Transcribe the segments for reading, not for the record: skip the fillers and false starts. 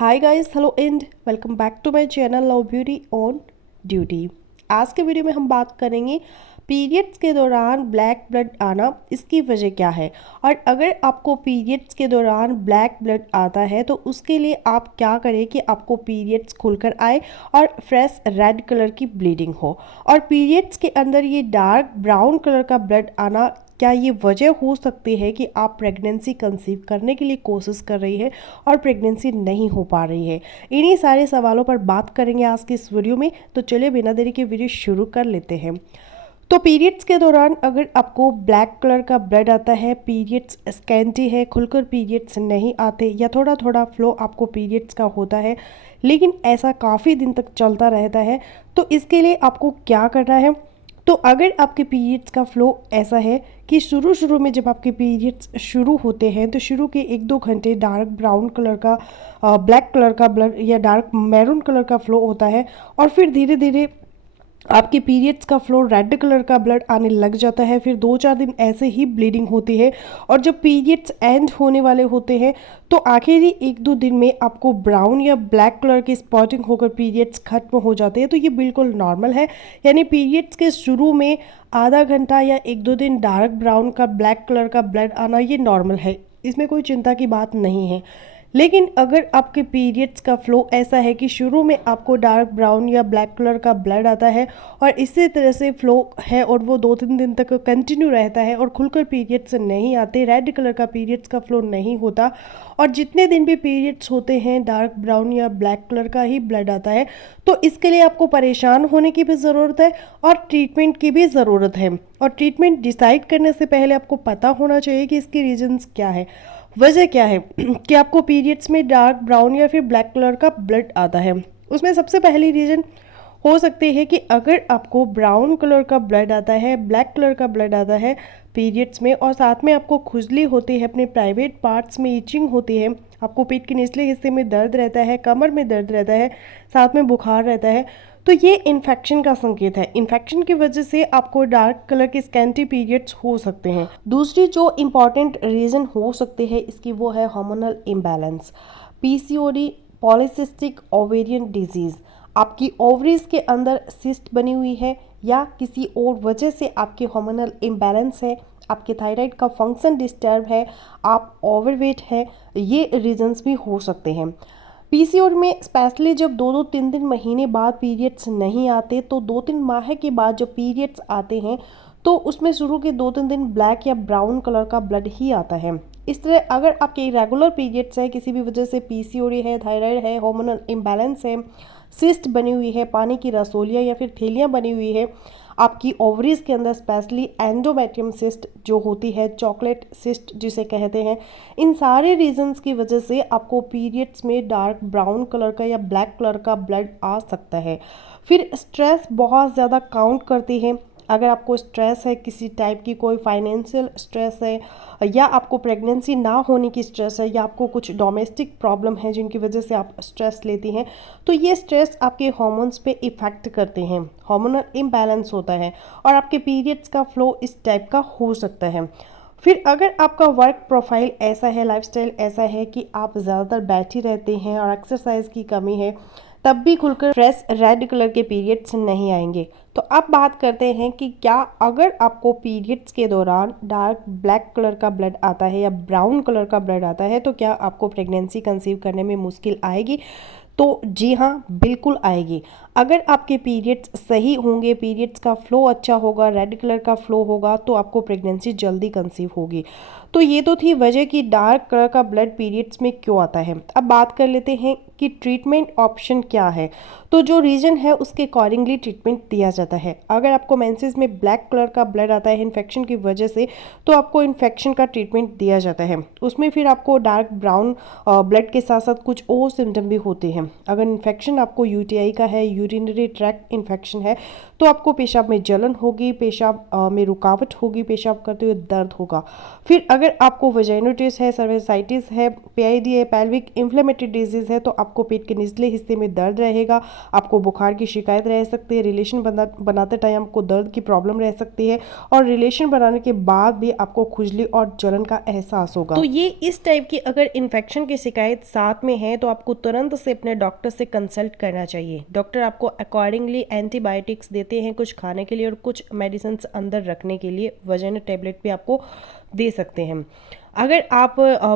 Hi guys, hello and welcome back to my channel love beauty on duty. आज के video में हम बात करेंगे पीरियड्स के दौरान ब्लैक ब्लड आना, इसकी वजह क्या है। और अगर आपको पीरियड्स के दौरान ब्लैक ब्लड आता है तो उसके लिए आप क्या करें कि आपको पीरियड्स खुलकर आए और फ्रेश रेड कलर की ब्लीडिंग हो। और पीरियड्स के अंदर ये डार्क ब्राउन कलर का ब्लड आना, क्या ये वजह हो सकती है कि आप प्रेगनेंसी कंसीव करने के लिए कोशिश कर रही है और प्रेगनेंसी नहीं हो पा रही है। इन्हीं सारे सवालों पर बात करेंगे आज की इस वीडियो में। तो चलिए बिना देरी के वीडियो शुरू कर लेते हैं। तो पीरियड्स के दौरान अगर आपको ब्लैक कलर का ब्लड आता है, पीरियड्स स्कैंटी है, खुलकर पीरियड्स नहीं आते या थोड़ा थोड़ा फ्लो आपको पीरियड्स का होता है, लेकिन ऐसा काफ़ी दिन तक चलता रहता है, तो इसके लिए आपको क्या करना है। तो अगर आपके पीरियड्स का फ्लो ऐसा है कि शुरू में जब आपके पीरियड्स शुरू होते हैं तो शुरू के 1-2 घंटे डार्क ब्राउन कलर का ब्लैक कलर का ब्लड या डार्क मैरून कलर का फ्लो होता है, और फिर धीरे धीरे आपके पीरियड्स का फ्लो रेड कलर का ब्लड आने लग जाता है। फिर 2-4 दिन ऐसे ही ब्लीडिंग होती है, और जब पीरियड्स एंड होने वाले होते हैं तो आखिरी 1-2 दिन में आपको ब्राउन या ब्लैक कलर की स्पॉटिंग होकर पीरियड्स खत्म हो जाते हैं। तो ये बिल्कुल नॉर्मल है, यानी पीरियड्स के शुरू में आधा घंटा या 1-2 दिन डार्क ब्राउन का ब्लैक कलर का ब्लड आना ये नॉर्मल है, इसमें कोई चिंता की बात नहीं है। लेकिन अगर आपके पीरियड्स का फ्लो ऐसा है कि शुरू में आपको डार्क ब्राउन या ब्लैक कलर का ब्लड आता है और इसी तरह से फ्लो है और वो 2-3 दिन तक कंटिन्यू रहता है और खुलकर पीरियड्स नहीं आते, रेड कलर का पीरियड्स का फ्लो नहीं होता, और जितने दिन भी पीरियड्स होते हैं डार्क ब्राउन या ब्लैक कलर का ही ब्लड आता है, तो इसके लिए आपको परेशान होने की भी ज़रूरत है और ट्रीटमेंट की भी ज़रूरत है। और ट्रीटमेंट डिसाइड करने से पहले आपको पता होना चाहिए कि इसके रीजंस क्या है, वजह क्या है कि आपको पीरियड्स में डार्क ब्राउन या फिर ब्लैक कलर का ब्लड आता है। उसमें सबसे पहली रीज़न हो सकती है कि अगर आपको ब्राउन कलर का ब्लड आता है, ब्लैक कलर का ब्लड आता है पीरियड्स में, और साथ में आपको खुजली होती है, अपने प्राइवेट पार्ट्स में इचिंग होती है, आपको पेट के निचले हिस्से में दर्द रहता है, कमर में दर्द रहता है, साथ में बुखार रहता है, तो ये इन्फेक्शन का संकेत है। इन्फेक्शन की वजह से आपको डार्क कलर के स्कैंटी पीरियड्स हो सकते हैं। दूसरी जो इम्पॉर्टेंट रीज़न हो सकते हैं इसकी, वो है hormonal imbalance, PCOD, polycystic ovarian disease. आपकी ओवरीज के अंदर सिस्ट बनी हुई है या किसी और वजह से आपके हार्मोनल इम्बैलेंस है, आपके थायराइड का फंक्शन डिस्टर्ब है, आप ओवरवेट है, ये रीजंस भी हो सकते हैं। पीसीओडी में स्पेशली जब 2-3 महीने बाद पीरियड्स नहीं आते, तो 2-3 माह के बाद जब पीरियड्स आते हैं तो उसमें शुरू के 2-3 दिन ब्लैक या ब्राउन कलर का ब्लड ही आता है। इस तरह अगर आपके रेगुलर पीरियड्स है, किसी भी वजह से पीसीओडी है, थायराइड है, हार्मोनल इम्बैलेंस है, सिस्ट बनी हुई है, पानी की रसोलियाँ या फिर थैलियाँ बनी हुई है, आपकी ओवरीज के अंदर स्पेशली एंडोमेट्रियम सिस्ट जो होती है, चॉकलेट सिस्ट जिसे कहते हैं, इन सारे रीजंस की वजह से आपको पीरियड्स में डार्क ब्राउन कलर का या ब्लैक कलर का ब्लड आ सकता है। फिर स्ट्रेस बहुत ज़्यादा काउंट करती है। अगर आपको स्ट्रेस है, किसी टाइप की कोई फाइनेंशियल स्ट्रेस है, या आपको प्रेगनेंसी ना होने की स्ट्रेस है, या आपको कुछ डोमेस्टिक प्रॉब्लम है जिनकी वजह से आप स्ट्रेस लेती हैं, तो ये स्ट्रेस आपके हार्मोन्स पे इफ़ेक्ट करते हैं, हार्मोनल इम्बैलेंस होता है और आपके पीरियड्स का फ्लो इस टाइप का हो सकता है। फिर अगर आपका वर्क प्रोफाइल ऐसा है, लाइफस्टाइल ऐसा है कि आप ज़्यादातर बैठे रहते हैं और एक्सरसाइज की कमी है, तब भी खुलकर फ्रेश रेड कलर के पीरियड्स नहीं आएंगे। तो अब बात करते हैं कि क्या अगर आपको पीरियड्स के दौरान डार्क ब्लैक कलर का ब्लड आता है या ब्राउन कलर का ब्लड आता है तो क्या आपको प्रेगनेंसी कंसीव करने में मुश्किल आएगी। तो जी हाँ, बिल्कुल आएगी। अगर आपके पीरियड्स सही होंगे, पीरियड्स का फ्लो अच्छा होगा, रेड कलर का फ्लो होगा, तो आपको प्रेगनेंसी जल्दी कंसीव होगी। तो ये तो थी वजह कि डार्क कलर का ब्लड पीरियड्स में क्यों आता है। अब बात कर लेते हैं कि ट्रीटमेंट ऑप्शन क्या है। तो जो रीजन है उसके अकॉर्डिंगली ट्रीटमेंट दिया जाता है। अगर आपको मेंसेस में ब्लैक कलर का ब्लड आता है इन्फेक्शन की वजह से, तो आपको इन्फेक्शन का ट्रीटमेंट दिया जाता है। उसमें फिर आपको डार्क ब्राउन ब्लड के साथ साथ कुछ और सिम्टम भी होते हैं। अगर इन्फेक्शन आपको यूटीआई का है, यूरिनरी ट्रैक्ट इन्फेक्शन है, तो आपको पेशाब में जलन होगी, पेशाब में रुकावट होगी, पेशाब करते हुए दर्द होगा। फिर अगर आपको वजाइनोटिस है, सर्वाइसाइटिस है, पीआईडी है, पेल्विक इन्फ्लेमेटरी डिजीज़ है, तो आपको पेट के निचले हिस्से में दर्द रहेगा, आपको बुखार की शिकायत रह सकती है, रिलेशन बनाते टाइम आपको दर्द की प्रॉब्लम रह सकती है और रिलेशन बनाने के बाद भी आपको खुजली और जलन का एहसास होगा। तो ये इस टाइप की अगर इन्फेक्शन की शिकायत साथ में है तो आपको तुरंत से अपने डॉक्टर से कंसल्ट करना चाहिए। डॉक्टर आपको अकॉर्डिंगली एंटीबायोटिक्स देते हैं कुछ खाने के लिए और कुछ मेडिसिन अंदर रखने के लिए, वजन टेबलेट भी आपको दे सकते हैं। अगर आप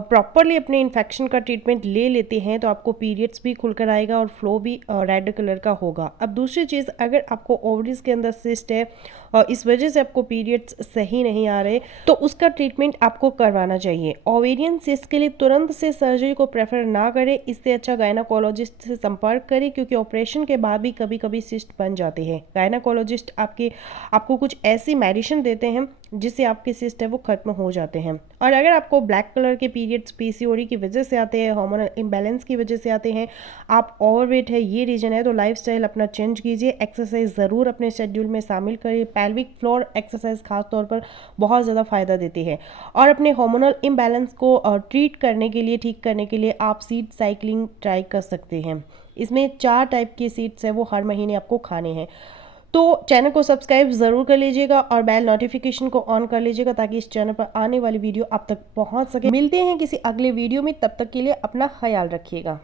प्रॉपरली अपने इन्फेक्शन का ट्रीटमेंट ले लेते हैं तो आपको पीरियड्स भी खुलकर आएगा और फ्लो भी रेड कलर का होगा। अब दूसरी चीज़, अगर आपको ओवरीज के अंदर सिस्ट है और इस वजह से आपको पीरियड्स सही नहीं आ रहे तो उसका ट्रीटमेंट आपको करवाना चाहिए। ओवेरियन सिस्ट के लिए तुरंत से सर्जरी को प्रेफर ना करें, इससे अच्छा गायनाकोलॉजिस्ट से संपर्क करें, क्योंकि ऑपरेशन के बाद भी कभी कभी सिस्ट बन जाते हैं। गायनाकोलॉजिस्ट आपको कुछ ऐसी मेडिसिन देते हैं जिससे आपके सिस्ट है वो खत्म हो जाते हैं। और अगर आपको ब्लैक कलर के पीरियड्स पीसीओडी की वजह से आते हैं, हार्मोनल इम्बैलेंस की वजह से आते हैं, आप ओवरवेट है, ये रीजन है, तो लाइफस्टाइल अपना चेंज कीजिए, एक्सरसाइज ज़रूर अपने शेड्यूल में शामिल करिए। पेल्विक फ्लोर एक्सरसाइज खास तौर पर बहुत ज़्यादा फ़ायदा देती है। और अपने हार्मोनल इम्बैलेंस को ट्रीट करने के लिए, ठीक करने के लिए आप सीड साइकिलिंग ट्राई कर सकते हैं। इसमें 4 टाइप के सीड्स हैं वो हर महीने आपको खाने हैं। तो चैनल को सब्सक्राइब ज़रूर कर लीजिएगा और बेल नोटिफिकेशन को ऑन कर लीजिएगा ताकि इस चैनल पर आने वाली वीडियो आप तक पहुंच सके। मिलते हैं किसी अगले वीडियो में, तब तक के लिए अपना ख्याल रखिएगा।